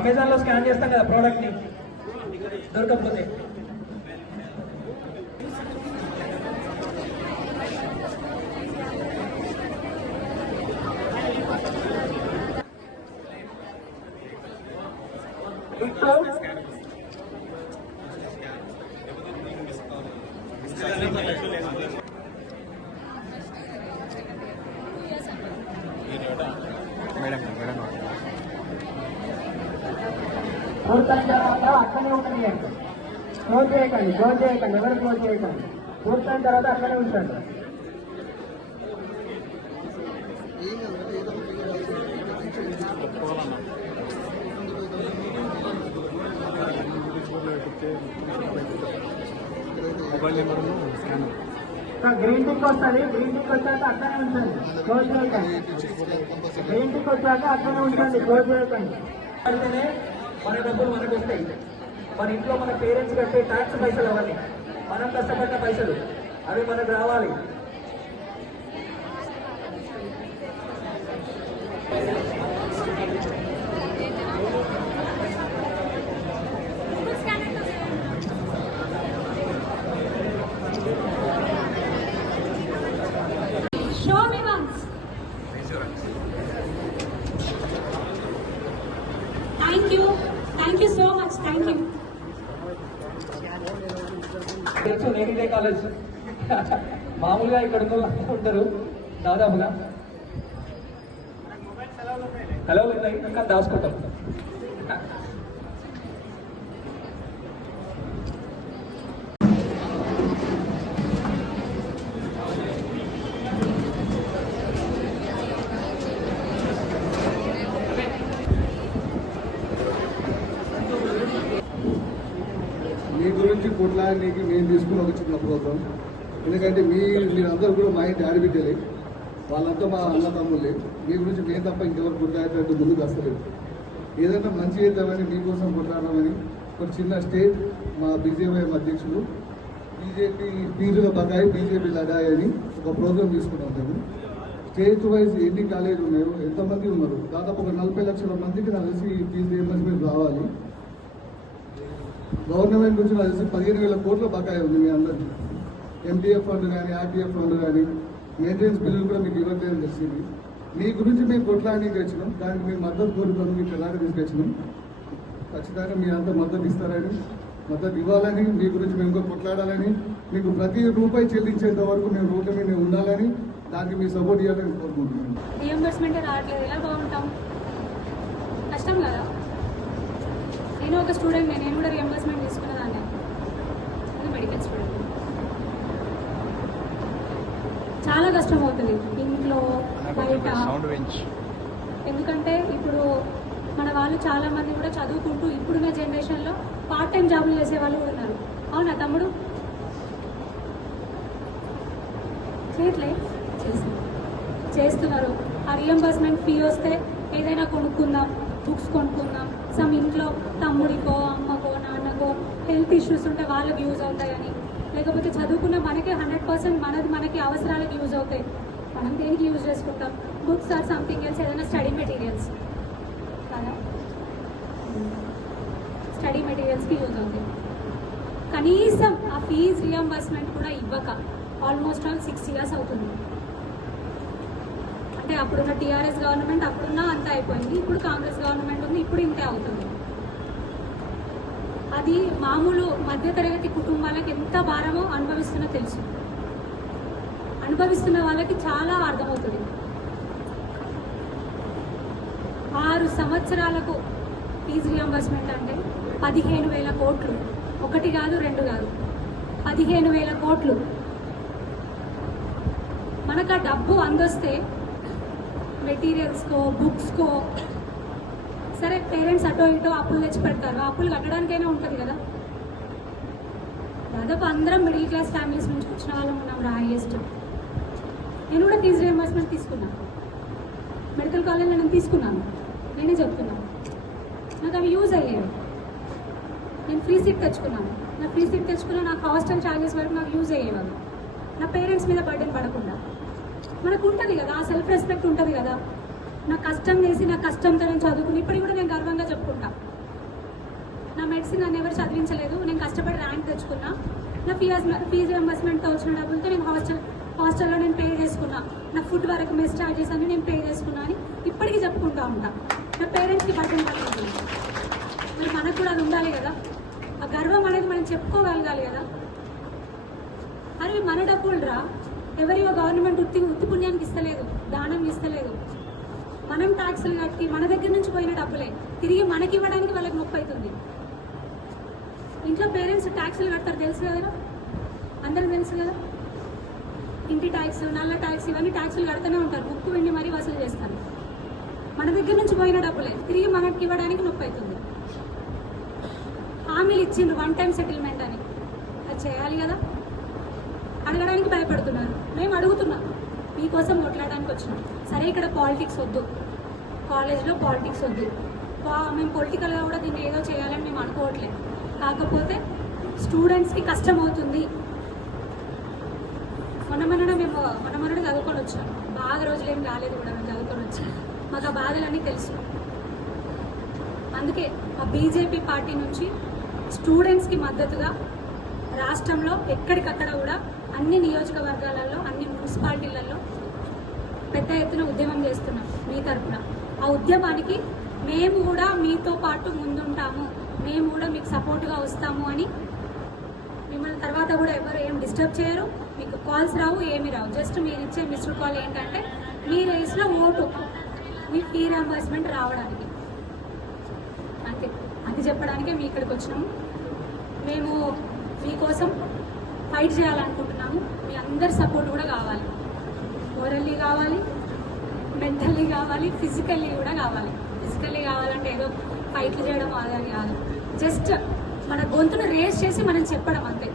అమెజాన్లో స్కాన్ చేస్తాం కదా ప్రోడక్ట్ని, దొరకకపోతే పూర్తయిన తర్వాత అక్కడే ఉండనియండి, క్లోజ్ చేయకండి, ఎవరు క్లోజ్ చేయకండి. పూర్తయిన తర్వాత అక్కడే ఉంచండి. గ్రీన్ టిక్ వస్తుంది, గ్రీన్ టిక్ వచ్చాక అక్కడే ఉంచండి, క్లోజ్ చేయకండి. గ్రీన్ టిక్ వచ్చాక అక్కడే ఉంచండి, క్లోజ్ చేయకండి. అయితేనే మన డబ్బులు మనకు వస్తాయి. మన ఇంట్లో మన పేరెంట్స్ కట్టే ట్యాక్స్ పైసలు అవన్నీ, మనం కష్టపడ్డ పైసలు, అవి మనకు రావాలి. Thank you so much. Thank you. నేటిదే కాలేజ్ మామూలుగా ఇక్కడ ఉంటారు దాదాపుగా. సెలవులు ఉన్నాయి ఇంకా దాచుకుంటాం. మీ గురించి కొట్లాడడానికి మేము తీసుకుని ఒక చిన్న ప్రోగ్రాం. ఎందుకంటే మీరందరూ కూడా మా ఇంటి ఆడబిడ్డలే, వాళ్ళంతా మా అన్న తమ్ముళ్ళే. మీ గురించి మేము తప్ప ఇంకెవరు కొట్లాడేటట్టు ముందుకు వస్తలేదు. ఏదైనా మంచి చేద్దామని మీకోసం కొట్లాడమని ఒక చిన్న స్టేట్ మా బీజేపీ అధ్యక్షులు బీజేపీ ఫీజుల బకాయి బీజేపీ లడాయి అని ఒక ప్రోగ్రాం తీసుకున్నాం. మేము స్టేట్ వైజ్ ఎన్ని కాలేజీలు ఉన్నాయో, ఎంతమంది ఉన్నారు, దాదాపు ఒక 40 లక్షల మందికి నాకు తెలిసి ఫీజు రియంబర్స్మెంట్ రావాలి. గవర్నమెంట్ నుంచి నాకు తెలిసి 15,000 కోట్ల బకాయి ఉంది మీ అందరికీ. ఎంటీఎఫ్ ఫండ్ కానీ, ఆర్టీఎఫ్ ఫండ్ కానీ, మెయింటెనెన్స్ బిల్లులు కూడా మీకు ఇవ్వట్లేదని తెలిసింది. మీ గురించి మేము కొట్లాడడానికి వచ్చినాం, దానికి మేము మద్దతు కోరుకొని మీకు ఎలాగ తీసుకొచ్చినాం. ఖచ్చితంగా మీరంతా మద్దతు ఇస్తారని, మద్దతు ఇవ్వాలని, మీ గురించి మేము కూడా కొట్లాడాలని, మీకు ప్రతి రూపాయి చెల్లించేంత వరకు మేము రోడ్ల మీద ఉండాలని, దానికి మీ సపోర్ట్ ఇవ్వాలని కోరుకుంటున్నాను. రియంబర్స్మెంట్ రావట్లేదు, ఎలా బాగుంటాం? కష్టం కదా. నేను ఒక స్టూడెంట్, నేను కూడా రియంబర్స్మెంట్ తీసుకునేదాన్ని, అది మెడికల్ స్టూడెంట్. చాలా కష్టం అవుతుంది ఇంట్లో బయట. ఎందుకంటే ఇప్పుడు మన వాళ్ళు చాలా మంది కూడా చదువుకుంటూ ఇప్పుడున్న జనరేషన్లో పార్ట్ టైం జాబులు చేసే వాళ్ళు కూడా ఉన్నారు. అవునా తమ్ముడు? చేయట్లే, చేస్తున్నారు. ఆ రియంబర్స్మెంట్ ఫీ వస్తే ఏదైనా కొనుక్కుందాం, బుక్స్ కొనుక్కుందాం, సమ్ ఇంట్లో తమ్ముడికో అమ్మకో నాన్నకో హెల్త్ ఇష్యూస్ ఉంటే వాళ్ళకి యూజ్ అవుతాయని, లేకపోతే చదువుకున్న మనకే 100% మనకి అవసరాలకు యూజ్ అవుతాయి. మనం దేనికి యూజ్ చేసుకుంటాం? బుక్స్ ఆర్ సంథింగ్ ఎల్స్, ఏదైనా స్టడీ మెటీరియల్స్ కదా, స్టడీ మెటీరియల్స్కి యూజ్ అవుతాయి. కనీసం ఆ ఫీజ్ రియంబర్స్మెంట్ కూడా ఇవ్వక ఆల్మోస్ట్ ఆల్ 6 years అవుతుంది. అంటే అప్పుడున్న టీఆర్ఎస్ గవర్నమెంట్ అప్పుడున్న అంతా అయిపోయింది, ఇప్పుడు కాంగ్రెస్ గవర్నమెంట్ ఉంది, ఇప్పుడు ఇంతే అవుతుంది. అది మామూలు మధ్యతరగతి కుటుంబాలకు ఎంత భారమో అనుభవిస్తున్నా తెలుసు. అనుభవిస్తున్న వాళ్ళకి చాలా అర్థమవుతుంది. 6 సంవత్సరాలకు ఫీజు రియంబర్స్మెంట్ అంటే 15,000 కోట్లు. 1 కాదు 2 కాదు, 15,000 కోట్లు. మనకు ఆ డబ్బు అందొస్తే మెటీరియల్స్కో బుక్స్కో, సరే పేరెంట్స్ అటో ఇటో అప్పులు తెచ్చి పెడతారు, అప్పులు కట్టడానికైనా ఉంటుంది కదా. దాదాపు అందరం మిడిల్ క్లాస్ ఫ్యామిలీస్ నుంచి వచ్చిన వాళ్ళం ఉన్నాం. హైయెస్ట్ నేను కూడా ఫీజు రియంబర్స్మెంట్ తీసుకున్నాను, మెడికల్ కాలేజ్లో నేను తీసుకున్నాను. నేనే చెప్తున్నాను, నాకు అవి యూజ్ అయ్యాయి. నేను ఫ్రీ సీట్ తెచ్చుకున్నాను, నాకు హాస్టల్ ఛార్జెస్ వరకు నాకు యూజ్ అయ్యేవాళ్ళు. నా పేరెంట్స్ మీద బర్డెన్ పడకుండా మనకు ఉంటుంది కదా, ఆ సెల్ఫ్ రెస్పెక్ట్ ఉంటుంది కదా. నా కష్టం చేసి నా కష్టంతో నేను చదువుకుని ఇప్పటికి కూడా నేను గర్వంగా చెప్పుకుంటా. నా మెడిసిన్ నన్ను ఎవరు చదివించలేదు, నేను కష్టపడి ర్యాంక్ తెచ్చుకున్నా. నా ఫీజు రియంబర్స్మెంట్తో వచ్చిన డబ్బులతో నేను హాస్టల్లో నేను పే చేసుకున్నా. నా ఫుడ్ వరకు మెస్ ఛార్జెస్ అన్ని నేను పే చేసుకున్నా అని ఇప్పటికీ చెప్పుకుంటా ఉంటా. నా పేరెంట్స్కి బట్టలు పడుతుంది. మరి మనకు కూడా అది ఉండాలి కదా, ఆ గర్వం అనేది మనం చెప్పుకోగలగాలి కదా. అరే మన డబ్బులు రా, ఎవరియో గవర్నమెంట్ ఉత్తి పుణ్యానికి ఇస్తలేదు, దానం ఇస్తలేదు. మనం ట్యాక్సులు కట్టి మన దగ్గర నుంచి పోయిన డబ్బులే తిరిగి మనకి ఇవ్వడానికి వాళ్ళకి నొప్పి అవుతుంది. ఇంట్లో పేరెంట్స్ ట్యాక్సులు కడతారు తెలుసు కదా, అందరికి తెలుసు కదా. ఇంటి ట్యాక్స్, నల్ల ట్యాక్స్, ఇవన్నీ ట్యాక్సులు కడుతూనే ఉంటారు, ముక్కు వెండి మరీ వసూలు చేస్తారు. మన దగ్గర నుంచి పోయిన డబ్బులే తిరిగి మనకి ఇవ్వడానికి నొప్పి అవుతుంది. హామీలు ఇచ్చిండ్రు 1 టైం సెటిల్మెంట్ అని, అది చేయాలి కదా. అడగడానికి భయపడుతున్నారు, మేము అడుగుతున్నాం, మీకోసం కొట్లాడడానికి వచ్చినాం. సరే ఇక్కడ పాలిటిక్స్ వద్దు, కాలేజ్లో పాలిటిక్స్ వద్దు, మేము పొలిటికల్గా కూడా దీన్ని ఏదో చేయాలని మేము అనుకోవట్లేదు. కాకపోతే స్టూడెంట్స్కి కష్టం అవుతుంది. మొన్న చదువుకొని వచ్చాం, బాగా రోజులు ఏం రాలేదు కూడా, మేము చదువుకొని వచ్చాం. మాకు ఆ బాధలన్నీ తెలుసు. అందుకే ఆ బీజేపీ పార్టీ నుంచి స్టూడెంట్స్కి మద్దతుగా రాష్ట్రంలో ఎక్కడికక్కడ కూడా అన్ని నియోజకవర్గాలలో, అన్ని మున్సిపాలిటీలలో పెద్ద ఎత్తున ఉద్యమం చేస్తున్నాం మీ తరఫున. ఆ ఉద్యమానికి మేము కూడా మీతో పాటు ముందుంటాము, మేము కూడా మీకు సపోర్ట్గా వస్తాము అని. మిమ్మల్ని తర్వాత కూడా ఎవరు ఏం డిస్టర్బ్ చేయరు, మీకు కాల్స్ రావు, ఏమి రావు. జస్ట్ మీరు ఇచ్చే మిస్డ్ కాల్ ఏంటంటే మీరు వేసిన ఓటు, మీ ఫీ రియంబర్స్మెంట్ రావడానికి, అంతే. అది చెప్పడానికే మీ ఇక్కడికి వచ్చినాము. మేము మీకోసం ఫైట్ చేయాలనుకుంటున్నాము. మీ అందరి సపోర్ట్ కూడా కావాలి, మోరల్లీ కావాలి, మెంటల్లీ కావాలి, ఫిజికల్లీ కూడా కావాలి. ఫిజికల్లీ కావాలంటే ఏదో ఫైట్లు చేయడం అదని కాదు, జస్ట్ మన గొంతును రేస్ చేసి మనం చెప్పడం అంతే.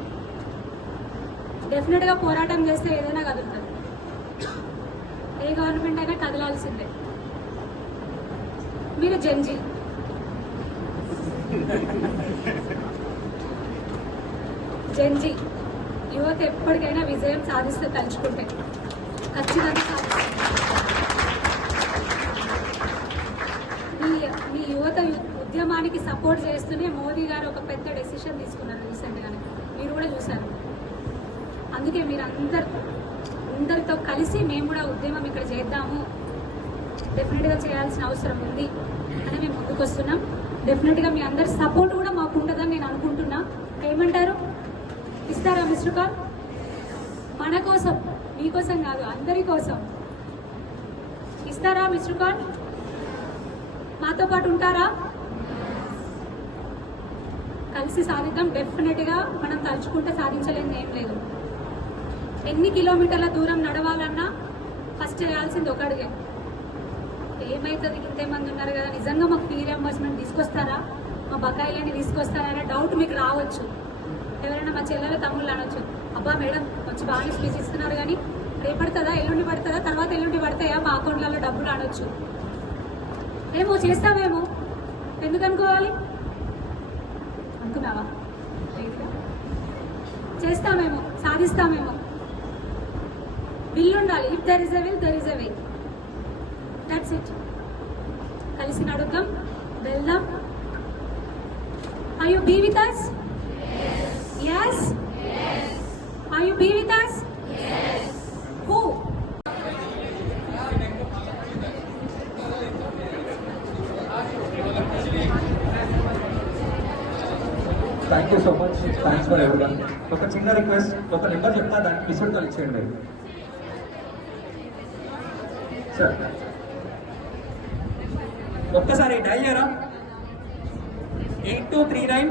డెఫినెట్గా పోరాటం చేస్తే ఏదైనా కదులుతుంది, ఏ గవర్నమెంట్ అయినా కదలాల్సిందే. మీరు జంజీ జంజీ యువత ఎప్పటికైనా విజయం సాధిస్తే తలుచుకుంటే ఖచ్చితంగా సాధిస్తుంది. మీ యువత ఉద్యమానికి సపోర్ట్ చేస్తూనే మోదీ గారు ఒక పెద్ద డెసిషన్ తీసుకున్నారు రీసెంట్గానే, మీరు కూడా చూశారు. అందుకే మీరు అందరితో కలిసి మేము కూడా ఉద్యమం ఇక్కడ చేద్దాము, డెఫినెట్గా చేయాల్సిన అవసరం ఉంది అని మేము ముందుకు వస్తున్నాం. డెఫినెట్గా మీ అందరి సపోర్ట్ కూడా మాకు ఉంటుందని నేను అనుకుంటున్నా. ఏమంటారు, ఇస్తారా మిస్టర్ కాల్? మన కోసం, మీకోసం కాదు, అందరి కోసం ఇస్తారా మిస్టర్ కాల్? మాతో పాటు ఉంటారా? కలిసి సాధిద్దాం. డెఫినెట్గా మనం తలుచుకుంటే సాధించలేనిది ఏం లేదు. ఎన్ని కిలోమీటర్ల దూరం నడవాలన్నా ఫస్ట్ చేయాల్సింది ఒక అడుగే. ఏమవుతుంది, ఇంతమంది ఉన్నారు కదా, నిజంగా మాకు ఫీ రియంబర్స్మెంట్ తీసుకొస్తారా, మా బకాయిలని తీసుకొస్తారా అనే డౌట్ మీకు రావచ్చు. ఎవరైనా మా చెల్లెలు తమ్ముళ్ళు అనొచ్చు, అబ్బా మేడం వచ్చి బాగానే స్పీచ్ ఇస్తున్నారు కానీ రేపడుతుందా, ఎల్లుండి పడుతుందా, తర్వాత ఎల్లుండి పడతాయా మా అకౌంట్లలో డబ్బులు అనొచ్చు. ఏమో చేస్తామేమో, ఎందుకు అనుకోవాలి? అనుకున్నావా? చేస్తామేమో, సాధిస్తామేమో. విల్ ఉండాలి. If there is a will, there is a way. That's it. కలిసి నడుద్దాం, వెళ్దాం. Are you be with us? Yes? Are you be with us? Yes. Who? Thank you so much, thanks for everyone. ఒక చిన్న request, ఒక number చెప్తా, దానికి missed call ఇచ్చేయండి sir. ఒక్కసారి dial చేయరా, 8239